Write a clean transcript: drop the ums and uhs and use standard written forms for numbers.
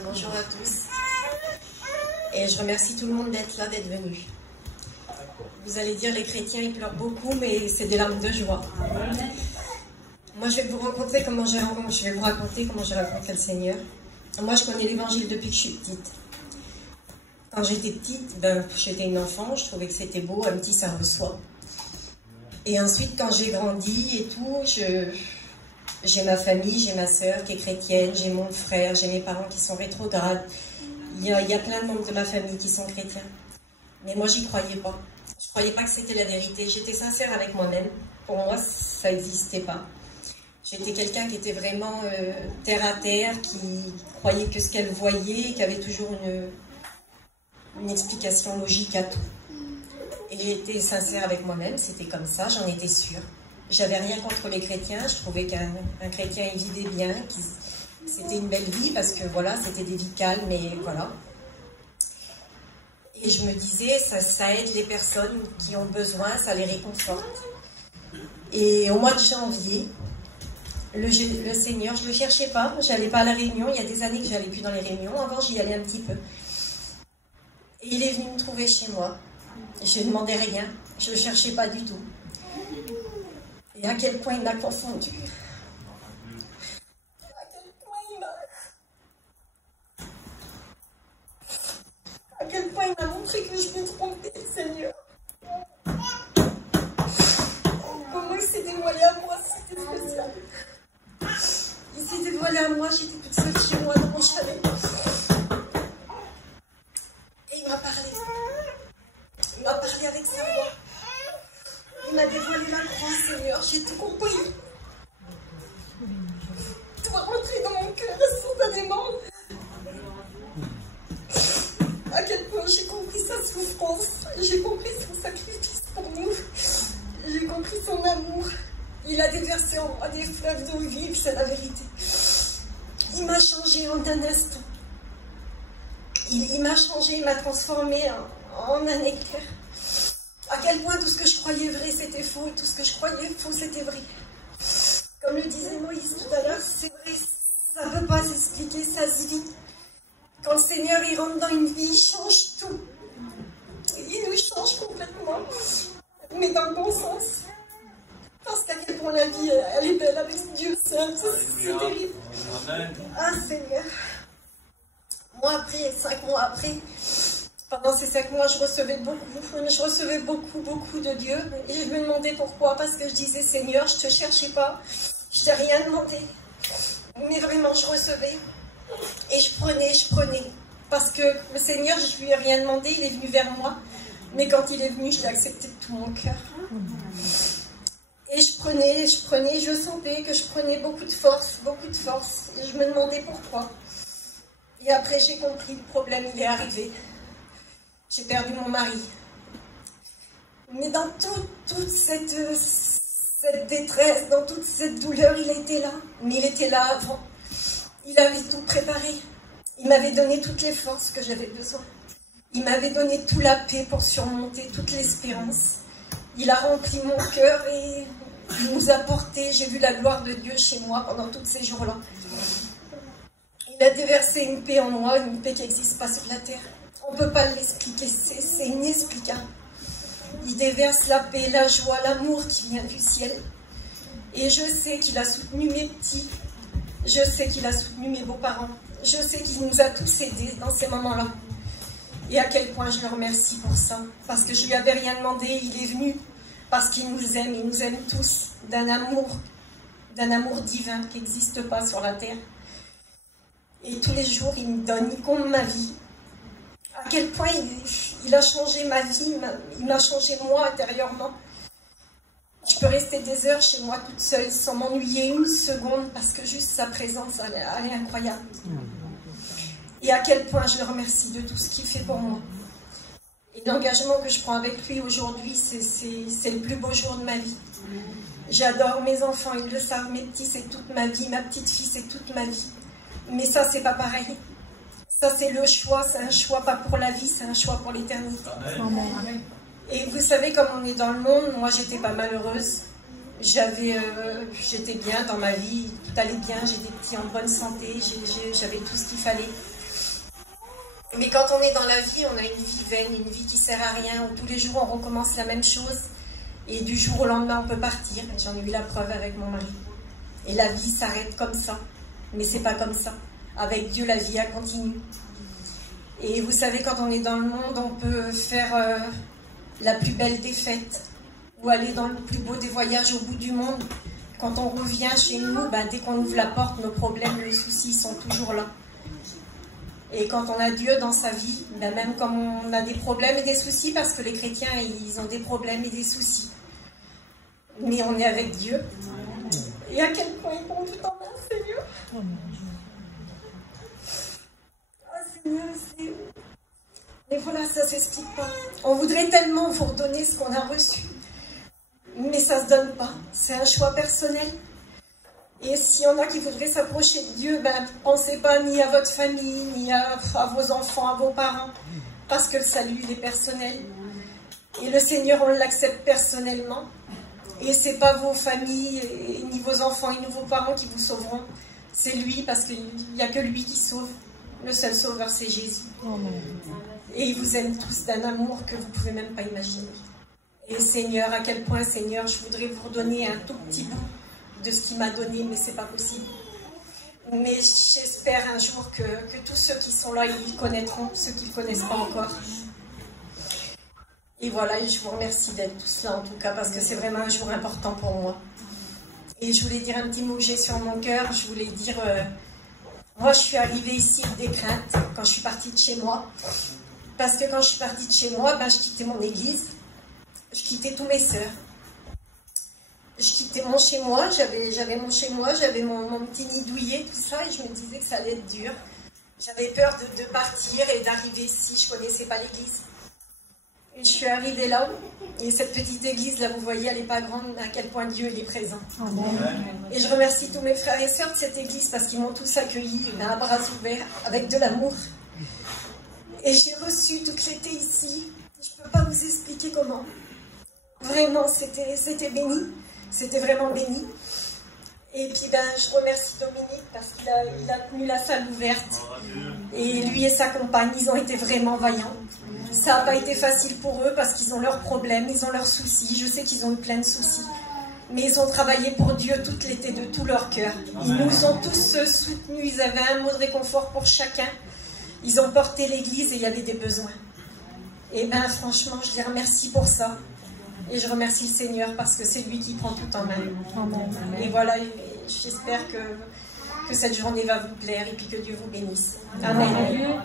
Bonjour à tous. Et je remercie tout le monde d'être là, d'être venu. Vous allez dire, les chrétiens, ils pleurent beaucoup, mais c'est des larmes de joie. Moi, je vais vous raconter comment j'ai rencontré le Seigneur. Moi, je connais l'Évangile depuis que je suis petite. Quand j'étais petite, j'étais une enfant, je trouvais que c'était beau, un petit ça reçoit. Et ensuite, quand j'ai grandi et tout, j'ai ma famille, j'ai ma sœur qui est chrétienne, j'ai mon frère, j'ai mes parents qui sont rétrogrades. Il y a plein de membres de ma famille qui sont chrétiens. Mais moi, j'y croyais pas. Je croyais pas que c'était la vérité. J'étais sincère avec moi-même. Pour moi, ça n'existait pas. J'étais quelqu'un qui était vraiment terre à terre, qui croyait que ce qu'elle voyait, qui avait toujours une explication logique à tout. Et j'étais sincère avec moi-même, c'était comme ça, j'en étais sûre. J'avais rien contre les chrétiens, je trouvais qu'un chrétien il vivait bien, c'était une belle vie parce que voilà, c'était des vies calmes, mais voilà. Et je me disais, ça aide les personnes qui ont besoin, ça les réconforte. Et au mois de janvier, le Seigneur, je ne le cherchais pas, j'allais pas à la réunion, il y a des années que j'allais plus dans les réunions, avant j'y allais un petit peu. Et il est venu me trouver chez moi. Je ne demandais rien, je ne le cherchais pas du tout. Et à quel point il m'a confondu. À quel point il m'a montré que je me trompais, Seigneur. Comment il s'est dévoilé à moi, c'était spécial. Il s'est dévoilé à moi, j'étais toute seule chez moi dans mon chalet. Et il m'a parlé. Il m'a parlé avec sa voix. Il m'a dévoilé la croix, Seigneur. J'ai tout compris. Tout va rentrer dans mon cœur instantanément. À quel point j'ai compris sa souffrance. J'ai compris son sacrifice pour nous. J'ai compris son amour. Il a déversé en moi des fleuves d'eau vive, c'est la vérité. Il m'a changé en un instant. Il m'a changé, il m'a transformé en un éclair. À quel point tout ce que je croyais vrai, c'était faux, et tout ce que je croyais faux, c'était vrai. Comme le disait Moïse tout à l'heure, c'est vrai, ça ne peut pas s'expliquer, ça se vit. Quand le Seigneur il rentre dans une vie, il change tout. Il nous change complètement, mais dans le bon sens. Parce qu'à quel point la vie, elle est belle avec Dieu, c'est terrible. Ah Seigneur. Moi après, 5 mois après, pendant ces 5 mois, je recevais beaucoup de Dieu. Et je me demandais pourquoi, parce que je disais, Seigneur, je ne te cherchais pas, je t'ai rien demandé. Mais vraiment, je recevais. Et je prenais. Parce que le Seigneur, je ne lui ai rien demandé, il est venu vers moi. Mais quand il est venu, je l'ai accepté de tout mon cœur. Et je prenais, je sentais que je prenais beaucoup de force. Et je me demandais pourquoi. Et après, j'ai compris, le problème, il est arrivé. J'ai perdu mon mari. Mais dans toute cette détresse, dans toute cette douleur, il était là. Mais il était là avant. Il avait tout préparé. Il m'avait donné toutes les forces que j'avais besoin. Il m'avait donné toute la paix pour surmonter toute l'espérance. Il a rempli mon cœur et il nous a porté. J'ai vu la gloire de Dieu chez moi pendant tous ces jours-là. Il a déversé une paix en moi, une paix qui n'existe pas sur la terre. On ne peut pas l'expliquer, c'est inexplicable. Il déverse la paix, la joie, l'amour qui vient du ciel. Et je sais qu'il a soutenu mes petits. Je sais qu'il a soutenu mes beaux-parents. Je sais qu'il nous a tous aidés dans ces moments-là. Et à quel point je le remercie pour ça. Parce que je ne lui avais rien demandé, il est venu. Parce qu'il nous aime tous d'un amour divin qui n'existe pas sur la terre. Et tous les jours, il me donne, il comble ma vie. À quel point il a changé ma vie, il m'a changé moi intérieurement. Je peux rester des heures chez moi toute seule sans m'ennuyer une seconde parce que juste sa présence, elle est incroyable. Et à quel point je le remercie de tout ce qu'il fait pour moi. Et l'engagement que je prends avec lui aujourd'hui, c'est le plus beau jour de ma vie. J'adore mes enfants, ils le savent, mes petits, c'est toute ma vie, ma petite fille, c'est toute ma vie. Mais ça, c'est pas pareil. Ça, c'est le choix, c'est un choix pas pour la vie, c'est un choix pour l'éternité. Et vous savez, comme on est dans le monde, moi, j'étais pas malheureuse. J'étais bien dans ma vie, tout allait bien, j'étais petite en bonne santé, j'avais tout ce qu'il fallait. Mais quand on est dans la vie, on a une vie vaine, une vie qui sert à rien, où tous les jours on recommence la même chose. Et du jour au lendemain, on peut partir. J'en ai eu la preuve avec mon mari. Et la vie s'arrête comme ça. Mais c'est pas comme ça. Avec Dieu, la vie, elle continue. Et vous savez, quand on est dans le monde, on peut faire la plus belle des fêtes. Ou aller dans le plus beau des voyages au bout du monde. Quand on revient chez nous, dès qu'on ouvre la porte, nos problèmes, nos soucis sont toujours là. Et quand on a Dieu dans sa vie, même comme on a des problèmes et des soucis, parce que les chrétiens, ils ont des problèmes et des soucis. Mais on est avec Dieu. Et à quel point il compte tout en main, Seigneur. Seigneur, c'est... Et voilà, ça ne s'explique pas. On voudrait tellement vous redonner ce qu'on a reçu. Mais ça ne se donne pas. C'est un choix personnel. Et s'il y en a qui voudraient s'approcher de Dieu, pensez pas ni à votre famille, ni à vos enfants, à vos parents, parce que le salut, il est personnel. Et le Seigneur, on l'accepte personnellement. Et c'est pas vos familles, ni vos enfants, ni vos parents qui vous sauveront. C'est lui, parce qu'il n'y a que lui qui sauve. Le seul sauveur, c'est Jésus. Et il vous aime tous d'un amour que vous ne pouvez même pas imaginer. Et Seigneur, à quel point, Seigneur, je voudrais vous redonner un tout petit bout de ce qu'il m'a donné, mais c'est pas possible. Mais j'espère un jour que tous ceux qui sont là, ils connaîtront, ceux qui ne le connaissent pas encore. Et voilà, et je vous remercie d'être tous là en tout cas, parce que c'est vraiment un jour important pour moi. Et je voulais dire un petit mot que j'ai sur mon cœur. Je voulais dire, moi je suis arrivée ici avec des craintes quand je suis partie de chez moi. Parce que quand je suis partie de chez moi, je quittais mon église, je quittais tous mes sœurs. Je quittais mon chez-moi, j'avais mon chez-moi, j'avais mon petit nid douillet, tout ça, et je me disais que ça allait être dur. J'avais peur de partir et d'arriver ici, je ne connaissais pas l'église. Et je suis arrivée là, et cette petite église, là, vous voyez, elle n'est pas grande, mais à quel point Dieu il est présent. Amen. Et je remercie tous mes frères et sœurs de cette église, parce qu'ils m'ont tous accueilli à bras ouverts, avec de l'amour. Et j'ai reçu toute l'été ici, je ne peux pas vous expliquer comment. Vraiment, c'était béni. C'était vraiment béni. Et puis je remercie Dominique parce qu'il a tenu la salle ouverte. Et lui et sa compagne, ils ont été vraiment vaillants. Ça n'a pas été facile pour eux parce qu'ils ont leurs problèmes, ils ont leurs soucis. Je sais qu'ils ont eu plein de soucis. Mais ils ont travaillé pour Dieu toute l'été de tout leur cœur. Ils nous ont tous soutenus, ils avaient un mot de réconfort pour chacun. Ils ont porté l'église et il y avait des besoins. Et franchement, je les remercie pour ça. Et je remercie le Seigneur parce que c'est lui qui prend tout en main. Et voilà, j'espère que cette journée va vous plaire et puis que Dieu vous bénisse. Amen.